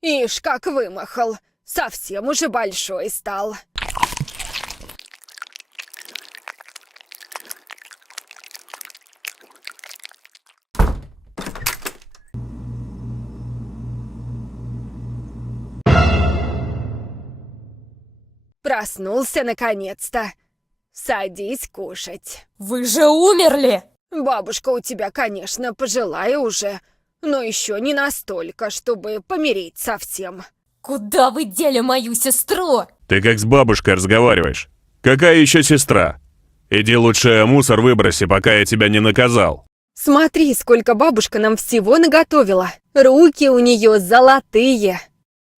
Ишь, как вымахал. Совсем уже большой стал. Проснулся наконец-то. Садись кушать. Вы же умерли! Бабушка у тебя, конечно, пожилая уже, но еще не настолько, чтобы помереть совсем. Куда вы дели мою сестру? Ты как с бабушкой разговариваешь? Какая еще сестра? Иди лучше мусор выброси, пока я тебя не наказал. Смотри, сколько бабушка нам всего наготовила. Руки у нее золотые.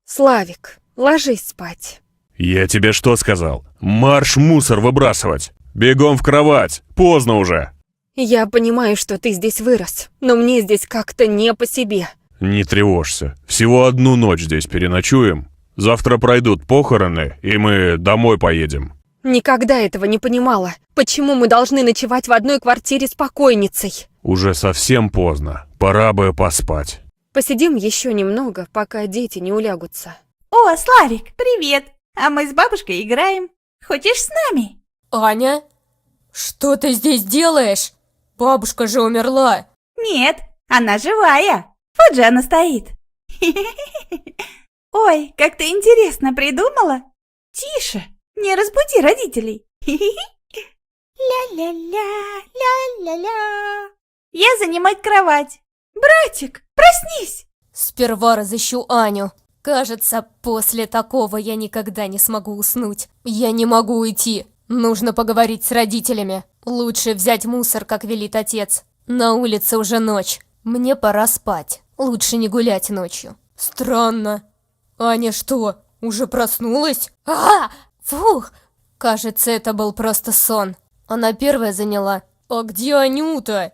Славик, ложись спать. Я тебе что сказал? Марш мусор выбрасывать! Бегом в кровать! Поздно уже! Я понимаю, что ты здесь вырос, но мне здесь как-то не по себе. Не тревожься. Всего одну ночь здесь переночуем. Завтра пройдут похороны, и мы домой поедем. Никогда этого не понимала. Почему мы должны ночевать в одной квартире с покойницей? Уже совсем поздно. Пора бы поспать. Посидим еще немного, пока дети не улягутся. О, Славик, привет! А мы с бабушкой играем. Хочешь с нами? Аня? Что ты здесь делаешь? Бабушка же умерла. Нет, она живая. Вот же она стоит. Ой, как ты интересно придумала. Тише, не разбуди родителей. Ля-ля-ля, ля-ля-ля. Я занимать кровать. Братик, проснись. Сперва разыщу Аню. Кажется, после такого я никогда не смогу уснуть. Я не могу уйти. Нужно поговорить с родителями. Лучше взять мусор, как велит отец. На улице уже ночь. Мне пора спать. Лучше не гулять ночью. Странно. Аня что, уже проснулась? Фух! Кажется, это был просто сон. Она первая заняла. А где Анюта?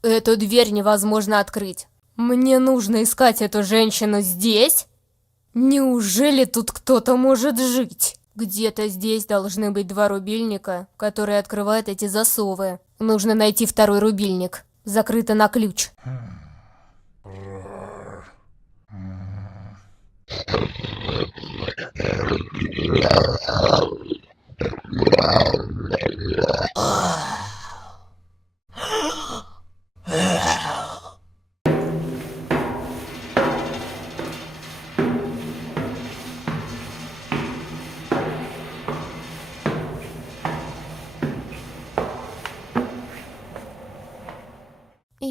Эту дверь невозможно открыть. Мне нужно искать эту женщину здесь? Неужели тут кто-то может жить? Где-то здесь должны быть два рубильника, которые открывают эти засовы. Нужно найти второй рубильник. Закрыто на ключ.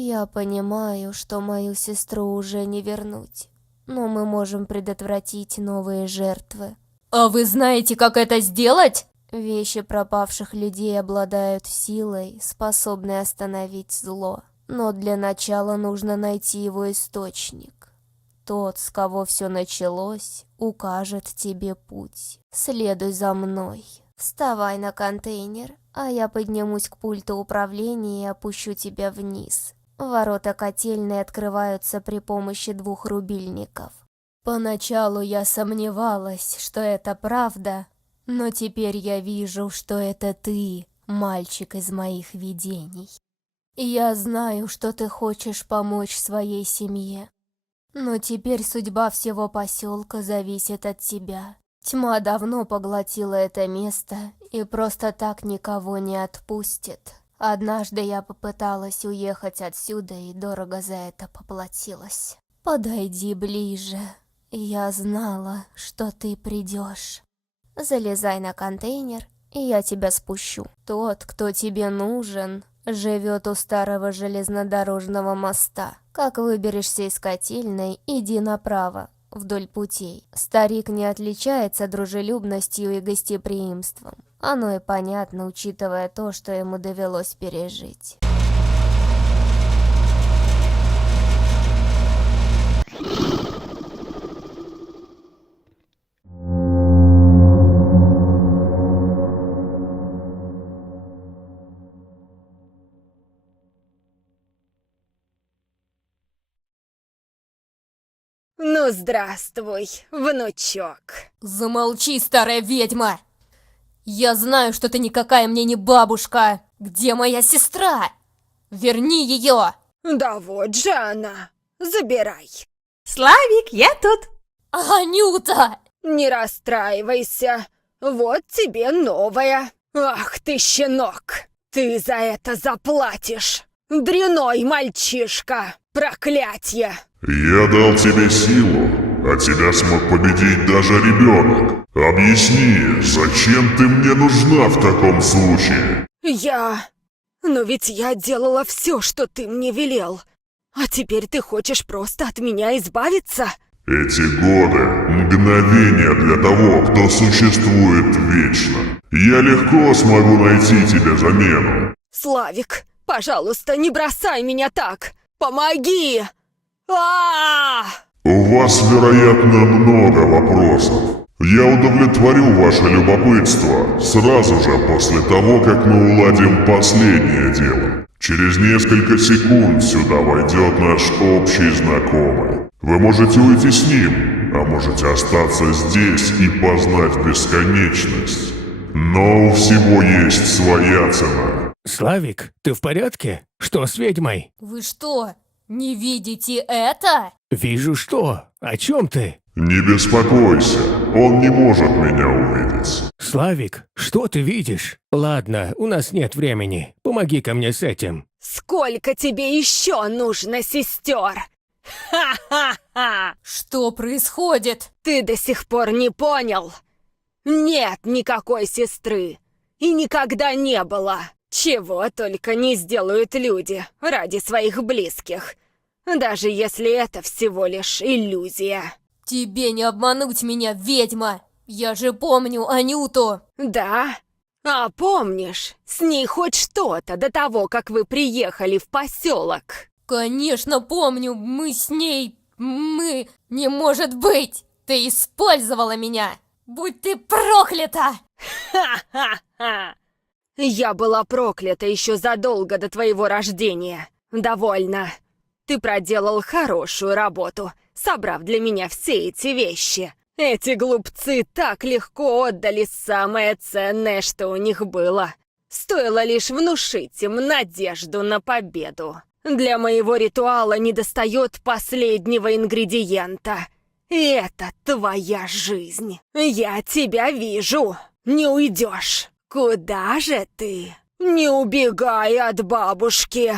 Я понимаю, что мою сестру уже не вернуть, но мы можем предотвратить новые жертвы. А вы знаете, как это сделать? Вещи пропавших людей обладают силой, способной остановить зло. Но для начала нужно найти его источник. Тот, с кого все началось, укажет тебе путь. Следуй за мной. Вставай на контейнер, а я поднимусь к пульту управления и опущу тебя вниз. Ворота котельной открываются при помощи 2 рубильников. Поначалу я сомневалась, что это правда, но теперь я вижу, что это ты, мальчик из моих видений. Я знаю, что ты хочешь помочь своей семье, но теперь судьба всего поселка зависит от тебя. Тьма давно поглотила это место и просто так никого не отпустит. Однажды я попыталась уехать отсюда и дорого за это поплатилась. Подойди ближе. Я знала, что ты придешь. Залезай на контейнер, и я тебя спущу. Тот, кто тебе нужен, живет у старого железнодорожного моста. Как выберешься из котельной, иди направо, вдоль путей. Старик не отличается дружелюбностью и гостеприимством. Оно и понятно, учитывая то, что ему довелось пережить. Ну, здравствуй, внучок. Замолчи, старая ведьма! Я знаю, что ты никакая мне не бабушка. Где моя сестра? Верни ее! Да вот же она. Забирай. Славик, я тут. Анюта! Не расстраивайся. Вот тебе новая. Ах ты, щенок. Ты за это заплатишь. Дряной мальчишка. Проклятье. Я дал тебе силу, а тебя смог победить даже ребенок. Объясни, зачем ты мне нужна в таком случае? Но ведь я делала все, что ты мне велел. А теперь ты хочешь просто от меня избавиться? Эти годы – мгновения для того, кто существует вечно. Я легко смогу найти тебе замену. Славик, пожалуйста, не бросай меня так. Помоги! А! У вас, вероятно, много вопросов. Я удовлетворю ваше любопытство сразу же после того, как мы уладим последнее дело. Через несколько секунд сюда войдет наш общий знакомый. Вы можете уйти с ним, а можете остаться здесь и познать бесконечность. Но у всего есть своя цена. Славик, ты в порядке? Что с ведьмой? Вы что, не видите это? Вижу что. О чем ты? Не беспокойся, он не может меня увидеть. Славик, что ты видишь? Ладно, у нас нет времени. Помоги-ка мне с этим. Сколько тебе еще нужно, сестер? Ха-ха-ха! Что происходит? Ты до сих пор не понял? Нет никакой сестры. И никогда не было. Чего только не сделают люди ради своих близких. Даже если это всего лишь иллюзия. Тебе не обмануть меня, ведьма! Я же помню Анюту! Да? А помнишь, с ней хоть что-то до того, как вы приехали в поселок? Конечно, помню, мы с ней... Не может быть! Ты использовала меня! Будь ты проклята! Ха-ха-ха! Я была проклята еще задолго до твоего рождения. Довольно. Ты проделал хорошую работу, собрав для меня все эти вещи. Эти глупцы так легко отдали самое ценное, что у них было. Стоило лишь внушить им надежду на победу. Для моего ритуала недостает последнего ингредиента. И это твоя жизнь. Я тебя вижу. Не уйдешь. Куда же ты? Не убегай от бабушки.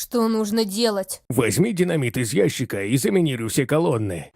Что нужно делать? Возьми динамит из ящика и заминируй все колонны.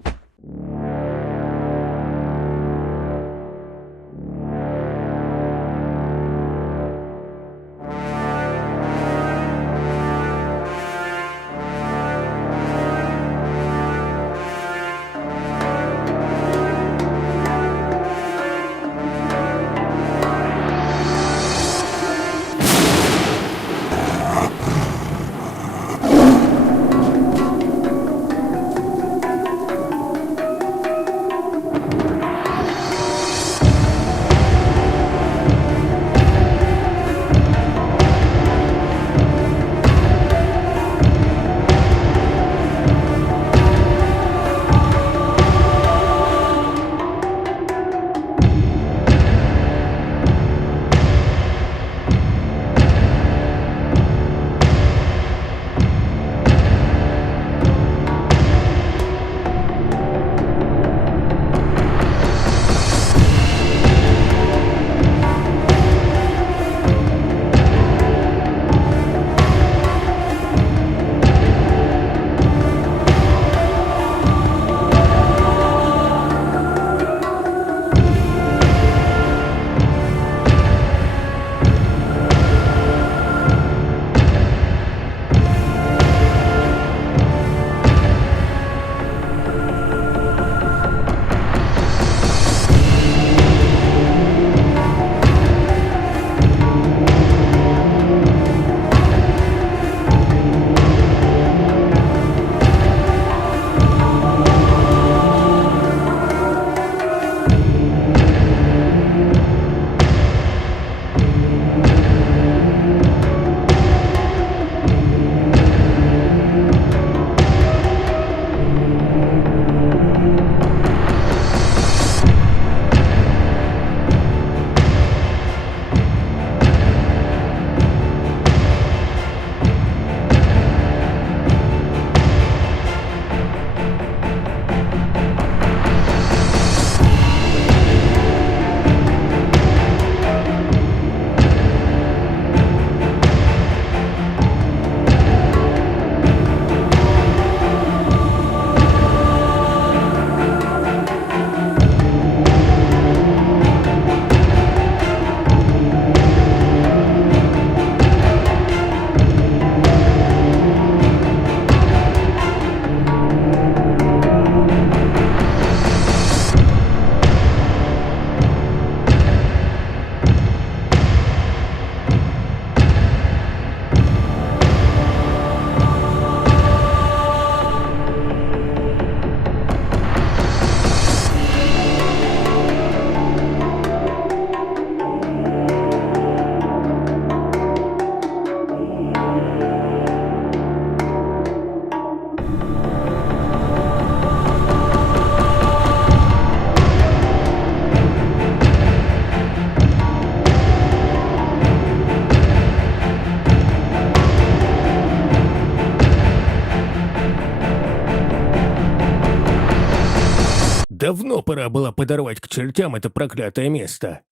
Давно пора было подорвать к чертям это проклятое место.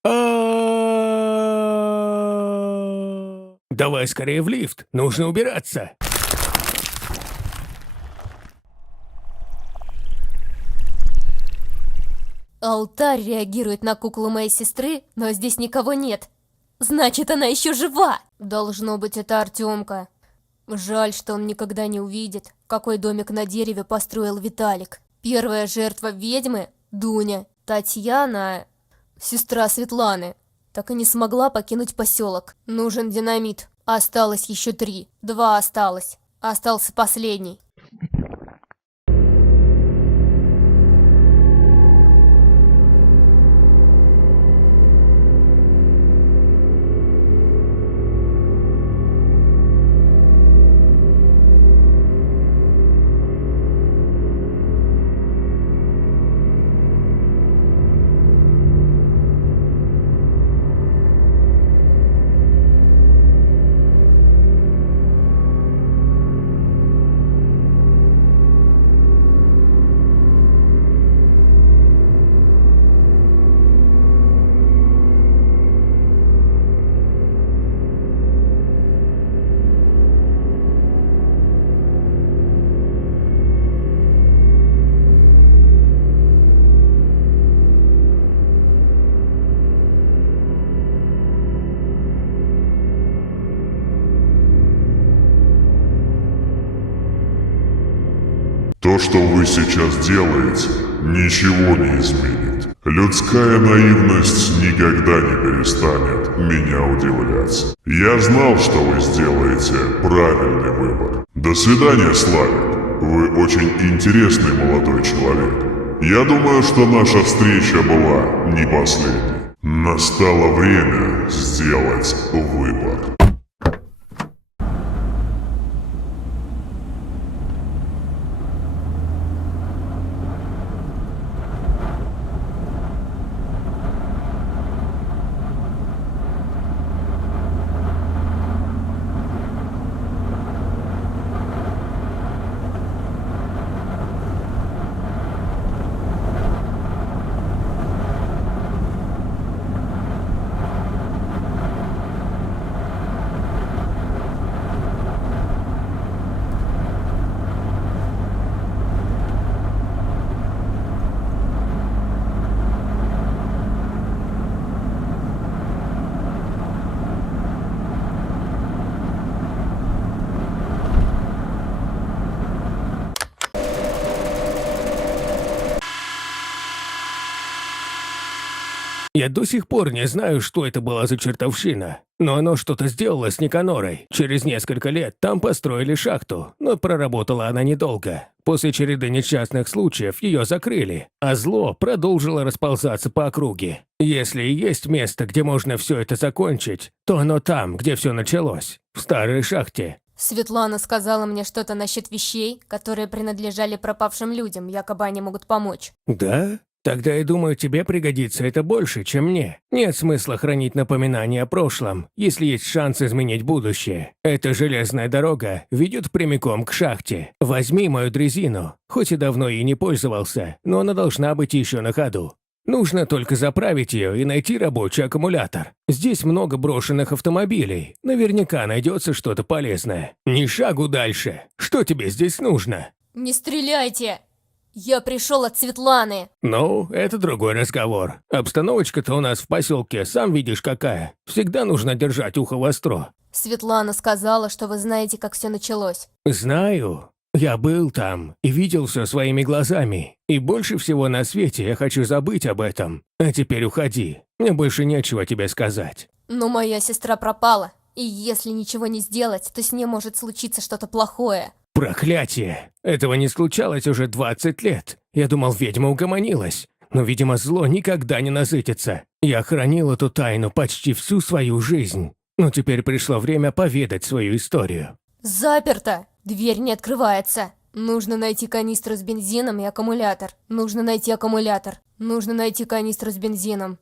Давай скорее в лифт, нужно убираться. Алтарь реагирует на куклу моей сестры, но здесь никого нет. Значит, она еще жива! Должно быть, это Артемка. Жаль, что он никогда не увидит, какой домик на дереве построил Виталик. Первая жертва ведьмы — Дуня. Татьяна, сестра Светланы, так и не смогла покинуть поселок. Нужен динамит. Осталось еще 3. 2 осталось. Остался последний. То, что вы сейчас делаете, ничего не изменит. Людская наивность никогда не перестанет меня удивлять. Я знал, что вы сделаете правильный выбор. До свидания, Славик. Вы очень интересный молодой человек. Я думаю, что наша встреча была не последней. Настало время сделать выбор. Я до сих пор не знаю, что это была за чертовщина. Но оно что-то сделало с Никанорой. Через несколько лет там построили шахту, но проработала она недолго. После череды несчастных случаев ее закрыли, а зло продолжило расползаться по округе. Если и есть место, где можно все это закончить, то оно там, где все началось, в старой шахте. Светлана сказала мне что-то насчет вещей, которые принадлежали пропавшим людям, якобы они могут помочь. Да? Тогда я думаю, тебе пригодится это больше, чем мне. Нет смысла хранить напоминания о прошлом, если есть шанс изменить будущее. Эта железная дорога ведет прямиком к шахте. Возьми мою дрезину. Хоть и давно ей не пользовался, но она должна быть еще на ходу. Нужно только заправить ее и найти рабочий аккумулятор. Здесь много брошенных автомобилей. Наверняка найдется что-то полезное. Ни шагу дальше. Что тебе здесь нужно? Не стреляйте! Я пришел от Светланы. Ну, это другой разговор. Обстановочка-то у нас в поселке, сам видишь какая. Всегда нужно держать ухо востро. Светлана сказала, что вы знаете, как все началось. Знаю. Я был там и видел все своими глазами. И больше всего на свете я хочу забыть об этом. А теперь уходи. Мне больше нечего тебе сказать. Но моя сестра пропала. И если ничего не сделать, то с ней может случиться что-то плохое. Проклятие! Этого не случалось уже 20 лет. Я думал, ведьма угомонилась. Но, видимо, зло никогда не насытится. Я хранил эту тайну почти всю свою жизнь. Но теперь пришло время поведать свою историю. Заперто! Дверь не открывается. Нужно найти канистру с бензином и аккумулятор. Нужно найти аккумулятор. Нужно найти канистру с бензином.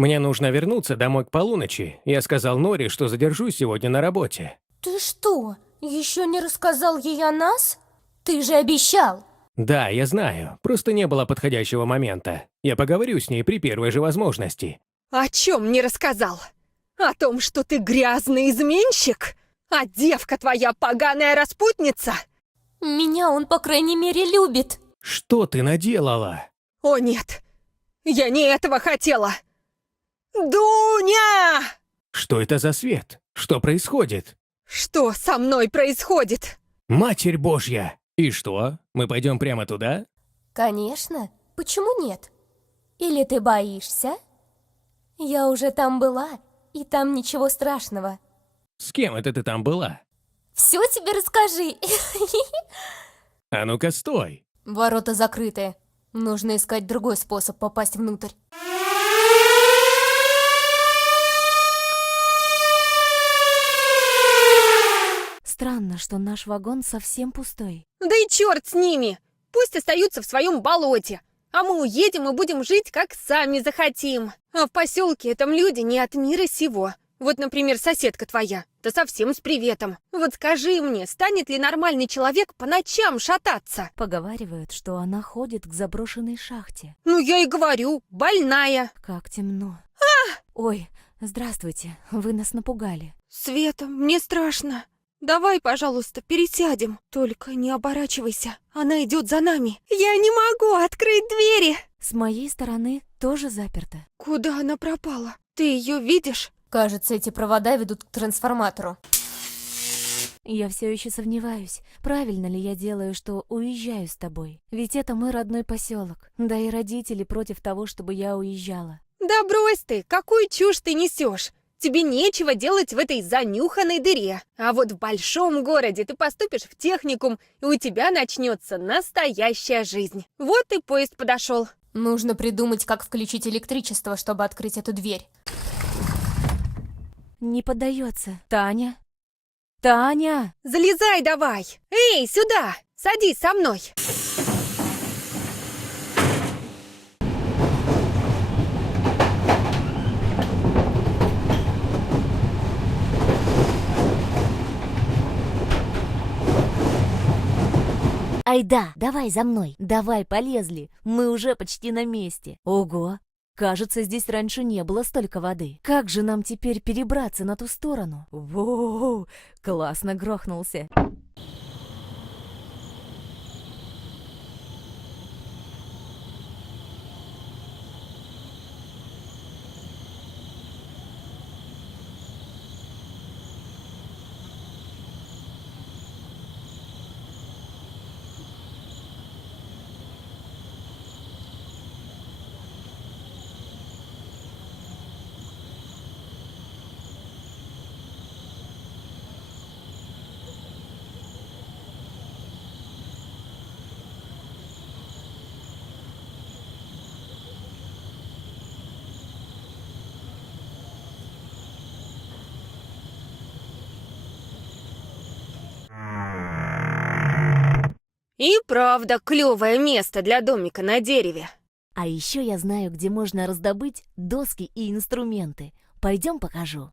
Мне нужно вернуться домой к полуночи. Я сказал Норе, что задержусь сегодня на работе. Ты что, еще не рассказал ей о нас? Ты же обещал. Да, я знаю. Просто не было подходящего момента. Я поговорю с ней при первой же возможности. О чем не рассказал? О том, что ты грязный изменщик? А девка твоя поганая распутница? Меня он, по крайней мере, любит. Что ты наделала? О нет, я не этого хотела. Дуня! Что это за свет? Что происходит? Что со мной происходит? Матерь Божья! И что? Мы пойдем прямо туда? Конечно. Почему нет? Или ты боишься? Я уже там была, и там ничего страшного. С кем это ты там была? Все тебе расскажи. А ну-ка, стой! Ворота закрыты. Нужно искать другой способ попасть внутрь. Странно, что наш вагон совсем пустой. Да и черт с ними! Пусть остаются в своем болоте, а мы уедем и будем жить, как сами захотим. А в поселке этом люди не от мира сего. Вот, например, соседка твоя, да совсем с приветом. Вот скажи мне, станет ли нормальный человек по ночам шататься? Поговаривают, что она ходит к заброшенной шахте. Ну, я и говорю, больная. Как темно. Ой, здравствуйте, вы нас напугали. Света, мне страшно. Давай, пожалуйста, пересядем. Только не оборачивайся, она идет за нами. Я не могу открыть двери. С моей стороны тоже заперто. Куда она пропала? Ты ее видишь? Кажется, эти провода ведут к трансформатору. Я все еще сомневаюсь, правильно ли я делаю, что уезжаю с тобой. Ведь это мой родной поселок. Да и родители против того, чтобы я уезжала. Да брось ты, какую чушь ты несешь? Тебе нечего делать в этой занюханной дыре. А вот в большом городе ты поступишь в техникум, и у тебя начнется настоящая жизнь. Вот и поезд подошел. Нужно придумать, как включить электричество, чтобы открыть эту дверь. Не поддается. Таня? Таня! Залезай давай! Эй, сюда! Садись со мной! Айда, давай за мной. Давай, полезли. Мы уже почти на месте. Ого! Кажется, здесь раньше не было столько воды. Как же нам теперь перебраться на ту сторону? Воу! Классно грохнулся. И правда, клевое место для домика на дереве. А еще я знаю, где можно раздобыть доски и инструменты. Пойдем покажу.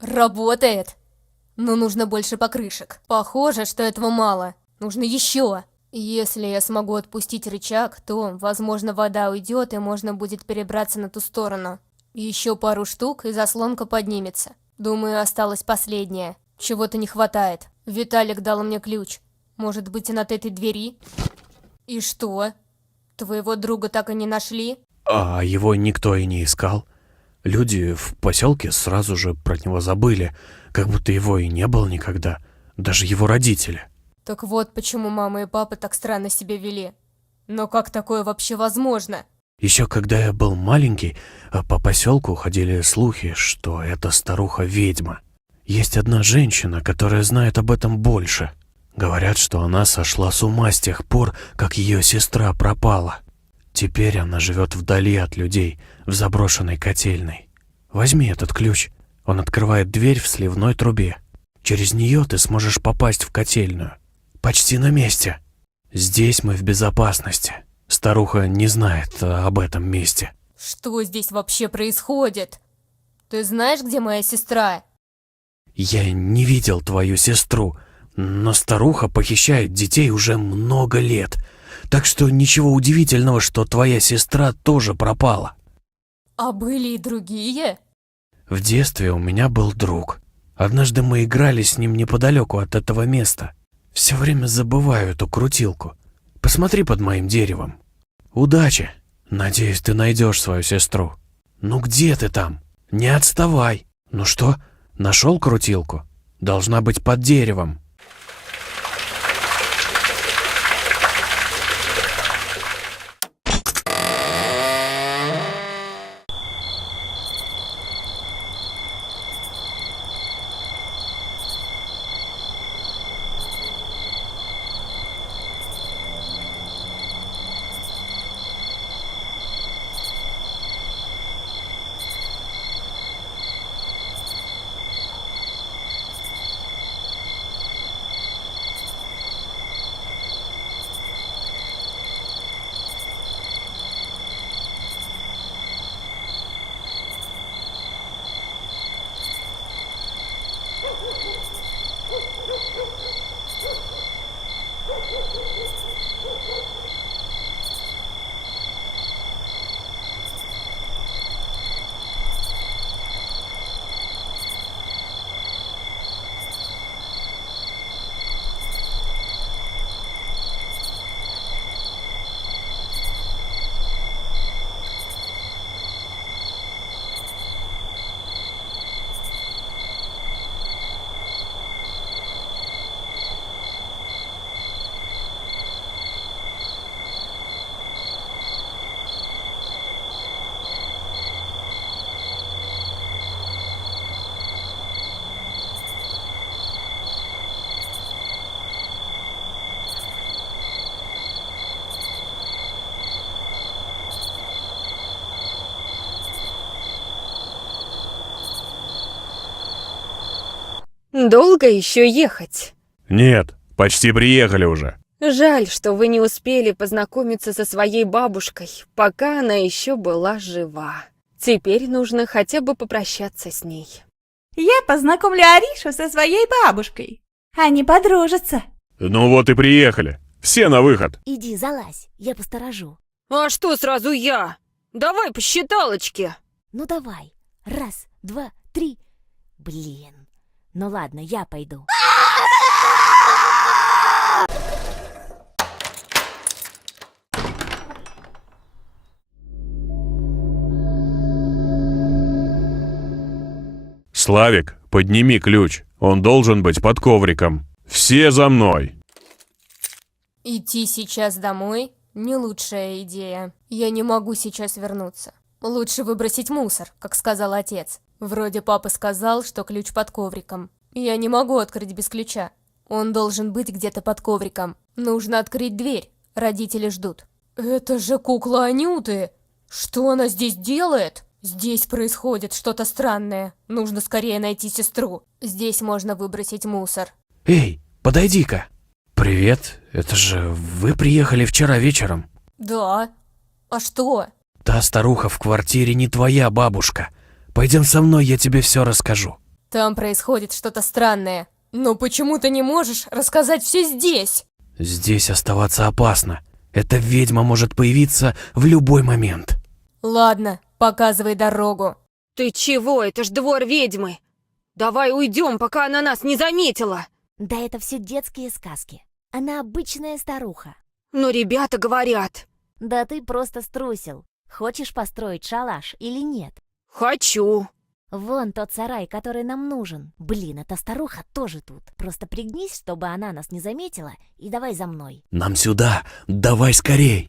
Работает! Но нужно больше покрышек. Похоже, что этого мало. Нужно еще. Если я смогу отпустить рычаг, то, возможно, вода уйдет, и можно будет перебраться на ту сторону. Еще пару штук, и заслонка поднимется. Думаю, осталась последняя. Чего-то не хватает. Виталик дал мне ключ. Может быть, он от этой двери? И что? Твоего друга так и не нашли? А его никто и не искал. Люди в поселке сразу же про него забыли, как будто его и не было никогда. Даже его родители. Так вот, почему мама и папа так странно себя вели. Но как такое вообще возможно? Еще когда я был маленький, по поселку ходили слухи, что эта старуха ведьма. Есть одна женщина, которая знает об этом больше. Говорят, что она сошла с ума с тех пор, как ее сестра пропала. Теперь она живет вдали от людей, в заброшенной котельной. Возьми этот ключ. Он открывает дверь в сливной трубе. Через нее ты сможешь попасть в котельную. Почти на месте. Здесь мы в безопасности. Старуха не знает об этом месте. Что здесь вообще происходит? Ты знаешь, где моя сестра? Я не видел твою сестру, но старуха похищает детей уже много лет. Так что ничего удивительного, что твоя сестра тоже пропала. А были и другие? В детстве у меня был друг. Однажды мы играли с ним неподалеку от этого места. Все время забываю эту крутилку. Посмотри под моим деревом. Удачи! Надеюсь, ты найдешь свою сестру. Ну где ты там? Не отставай. Ну что, нашел крутилку? Должна быть под деревом. Долго еще ехать? Нет, почти приехали уже. Жаль, что вы не успели познакомиться со своей бабушкой, пока она еще была жива. Теперь нужно хотя бы попрощаться с ней. Я познакомлю Аришу со своей бабушкой. Они подружатся. Ну вот и приехали. Все на выход. Иди, залазь, я посторожу. А что сразу я? Давай по считалочке. Ну давай. 1, 2, 3. Блин. Ну ладно, я пойду. Славик, подними ключ. Он должен быть под ковриком. Все за мной. Идти сейчас домой – не лучшая идея. Я не могу сейчас вернуться. Лучше выбросить мусор, как сказал отец. Вроде папа сказал, что ключ под ковриком. Я не могу открыть без ключа. Он должен быть где-то под ковриком. Нужно открыть дверь. Родители ждут. Это же кукла Анюты. Что она здесь делает? Здесь происходит что-то странное. Нужно скорее найти сестру. Здесь можно выбросить мусор. Эй, подойди-ка. Привет, это же вы приехали вчера вечером. Да. А что? Та старуха в квартире не твоя бабушка. Пойдем со мной, я тебе все расскажу. Там происходит что-то странное. Но почему ты не можешь рассказать все здесь? Здесь оставаться опасно. Эта ведьма может появиться в любой момент. Ладно, показывай дорогу. Ты чего? Это ж двор ведьмы. Давай уйдем, пока она нас не заметила. Да это все детские сказки. Она обычная старуха. Но ребята говорят. Да ты просто струсил. Хочешь построить шалаш или нет? Хочу. Вон тот сарай, который нам нужен. Блин, эта старуха тоже тут. Просто пригнись, чтобы она нас не заметила, и давай за мной. Нам сюда, давай скорей.